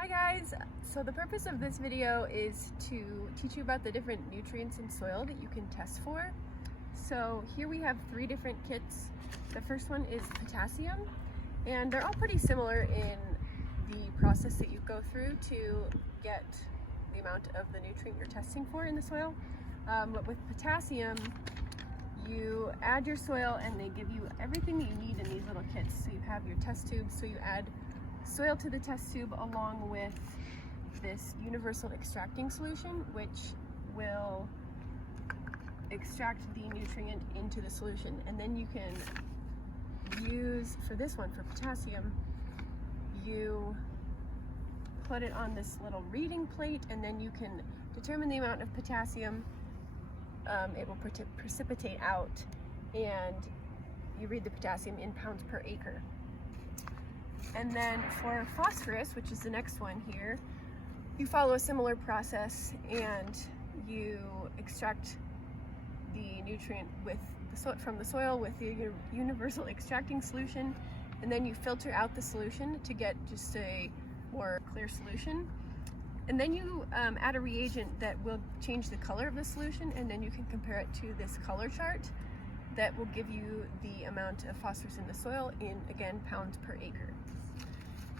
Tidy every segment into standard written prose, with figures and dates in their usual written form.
Hi guys! So the purpose of this video is to teach you about the different nutrients in soil that you can test for. So here we have 3 different kits. The first one is potassium, and they're all pretty similar in the process that you go through to get the amount of the nutrient you're testing for in the soil. But with potassium, you add your soil and they give you everything that you need in these little kits. So you have your test tubes, so you add soil to the test tube along with this universal extracting solution, which will extract the nutrient into the solution. And then you can use, for this one, for potassium, you put it on this little reading plate, and then you can determine the amount of potassium it will precipitate out, and you read the potassium in pounds per acre. And then for phosphorus, which is the next one here, you follow a similar process and you extract the nutrient from the soil with the universal extracting solution, and then you filter out the solution to get just a more clear solution. And then you add a reagent that will change the color of the solution, and then you can compare it to this color chart that will give you the amount of phosphorus in the soil in, again, pounds per acre.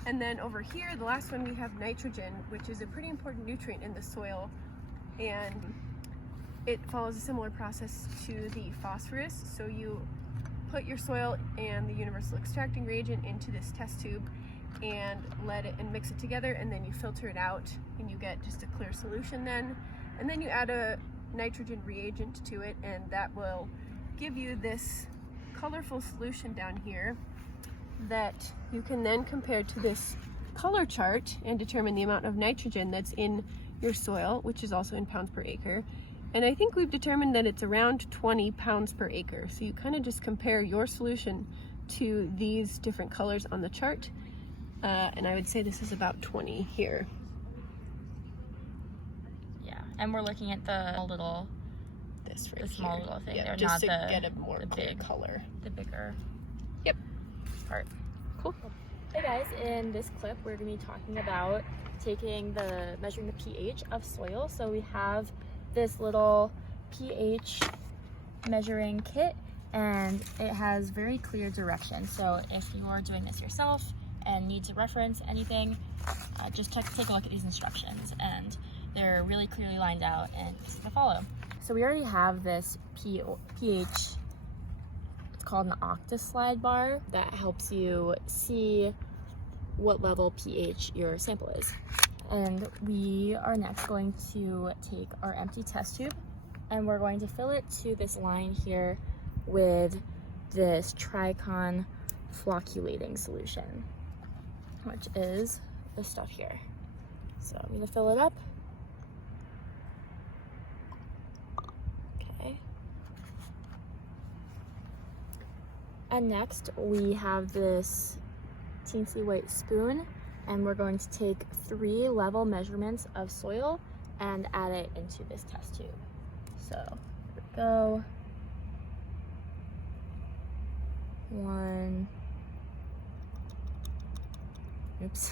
And then over here, the last one, we have nitrogen, which is a pretty important nutrient in the soil, and it follows a similar process to the phosphorus. So you put your soil and the universal extracting reagent into this test tube and let it and mix it together, and then you filter it out and you get just a clear solution then. And then you add a nitrogen reagent to it, and that will give you this colorful solution down here that you can then compare to this color chart and determine the amount of nitrogen that's in your soil, which is also in pounds per acre. And I think we've determined that it's around 20 pounds per acre. So you kind of just compare your solution to these different colors on the chart. And I would say this is about 20 here. Yeah, and we're looking at the little, the small little thing. Yeah, They're just not to get a more clear color. The bigger. Yep. Part. Cool. Hey guys, in this clip we're going to be talking about measuring the pH of soil. So we have this little pH measuring kit, and it has very clear directions. So if you are doing this yourself and need to reference anything, just take a look at these instructions, and they're really clearly lined out and easy to follow. So we already have this pH, it's called an octaslide bar, that helps you see what level pH your sample is. And we are next going to take our empty test tube, and we're going to fill it to this line here with this Tricon flocculating solution, which is this stuff here. So I'm going to fill it up. Okay. And next we have this teensy white spoon, and we're going to take 3 level measurements of soil and add it into this test tube. So here we go. 1. Oops,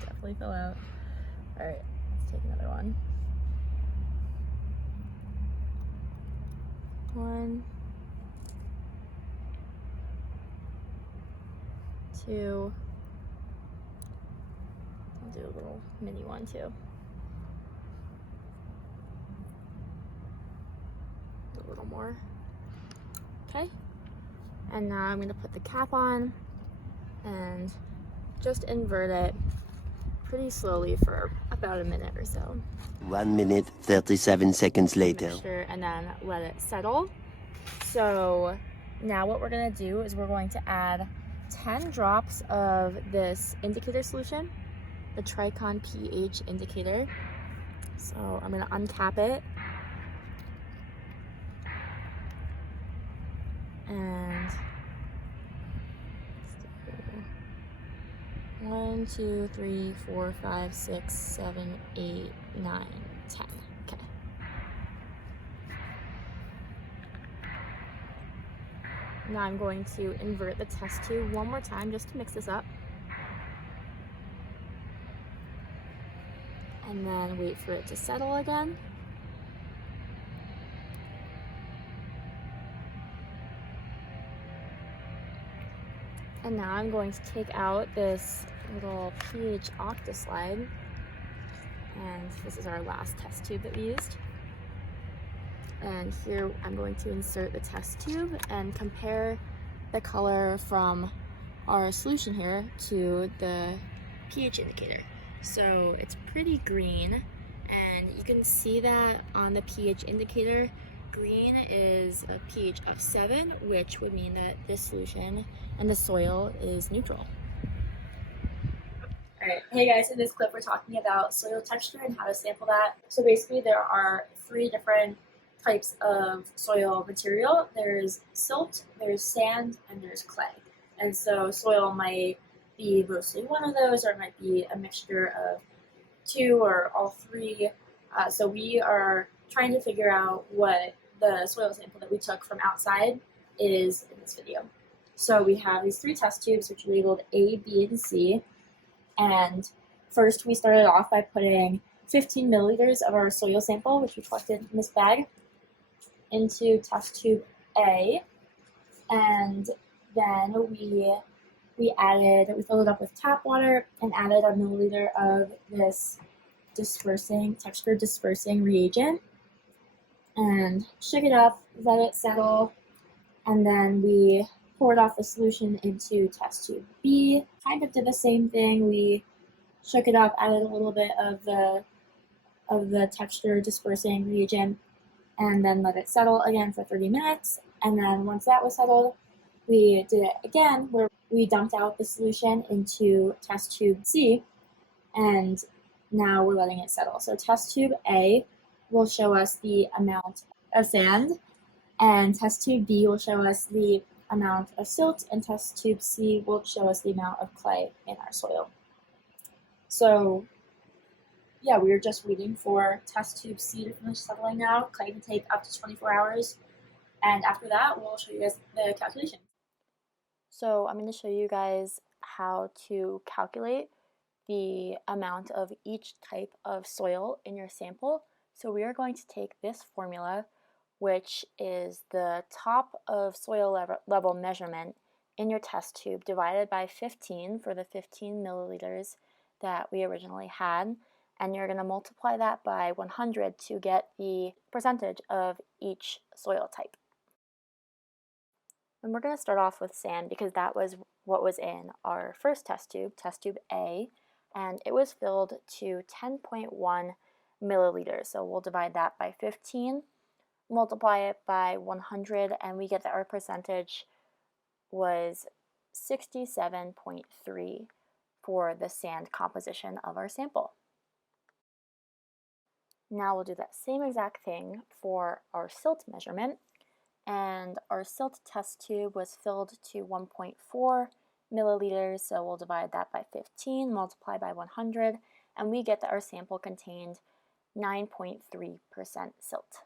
definitely fell out. All right, let's take another one. 1, 2. I'll do a little mini one too. Do a little more. Okay. And now I'm going to put the cap on and just invert it pretty slowly for about a minute or so. 1 minute, 37 seconds later. And then let it settle. So now what we're going to do is we're going to add 10 drops of this indicator solution, the Tricon pH indicator. So I'm going to uncap it. And 1, 2, 3, 4, 5, 6, 7, 8, 9, 10. Okay. Now I'm going to invert the test tube one more time just to mix this up. and then wait for it to settle again. And now I'm going to take out this little pH octaslide, and this is our last test tube that we used. And here I'm going to insert the test tube and compare the color from our solution here to the pH indicator. So it's pretty green, and you can see that on the pH indicator. Green is a pH of 7, which would mean that this solution and the soil is neutral. Alright, hey guys, in this clip we're talking about soil texture and how to sample that. So basically there are 3 different types of soil material. There's silt, there's sand, and there's clay. And so soil might be mostly one of those, or it might be a mixture of 2 or all 3. So we are trying to figure out what the soil sample that we took from outside is in this video. So we have these 3 test tubes which are labeled A, B, and C. And first we started off by putting 15 milliliters of our soil sample, which we collected in this bag, into test tube A. And then we filled it up with tap water and added a milliliter of this texture dispersing reagent, and shook it up, let it settle, and then we poured off the solution into test tube B. Kind of did the same thing. We shook it up, added a little bit of the texture dispersing reagent, and then let it settle again for 30 minutes. And then once that was settled, we did it again where we dumped out the solution into test tube C, and now we're letting it settle. So test tube A will show us the amount of sand, and test tube B will show us the amount of silt, and test tube C will show us the amount of clay in our soil. So yeah, we are just waiting for test tube C to finish settling now. Clay can take up to 24 hours, and after that we'll show you guys the calculation. So I'm going to show you guys how to calculate the amount of each type of soil in your sample. So we are going to take this formula, which is the top of soil level measurement in your test tube divided by 15 for the 15 milliliters that we originally had, and you're going to multiply that by 100 to get the percentage of each soil type. And we're going to start off with sand because that was what was in our first test tube A, and it was filled to 10.1 milliliters. So we'll divide that by 15, multiply it by 100, and we get that our percentage was 67.3 for the sand composition of our sample. Now we'll do that same exact thing for our silt measurement. And our silt test tube was filled to 1.4 milliliters, so we'll divide that by 15, multiply by 100, and we get that our sample contained 9.3% silt.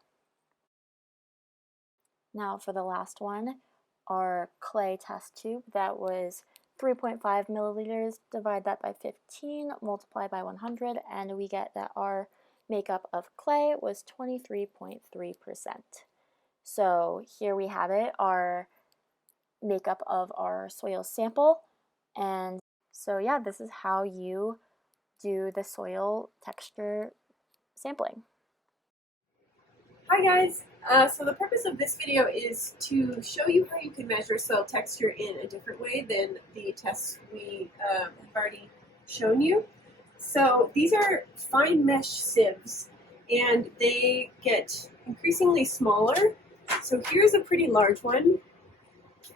Now for the last one, our clay test tube, that was 3.5 milliliters, divide that by 15, multiply by 100, and we get that our makeup of clay was 23.3%. So here we have it, our makeup of our soil sample. And so yeah, this is how you do the soil texture sampling. Hi guys! So the purpose of this video is to show you how you can measure soil texture in a different way than the tests we have already shown you. So these are fine mesh sieves, and they get increasingly smaller. So here's a pretty large one,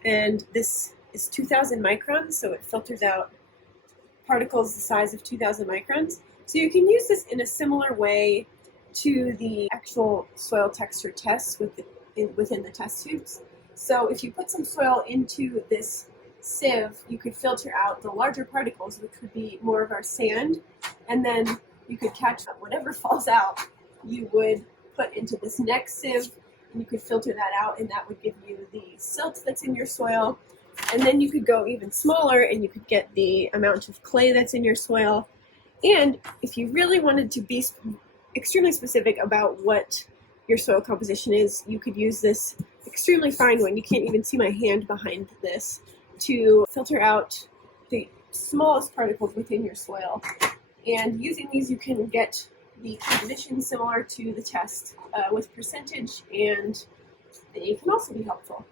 and this is 2,000 microns, so it filters out particles the size of 2,000 microns. So you can use this in a similar way to the actual soil texture tests within the test tubes. So if you put some soil into this sieve, you could filter out the larger particles, which would be more of our sand, and then you could catch whatever falls out, you would put into this next sieve, and you could filter that out, and that would give you the silt that's in your soil. And then you could go even smaller, and you could get the amount of clay that's in your soil. And if you really wanted to be extremely specific about what your soil composition is, you could use this extremely fine one. You can't even see my hand behind this, to filter out the smallest particles within your soil. And using these, you can get the composition similar to the test with percentage, and they can also be helpful.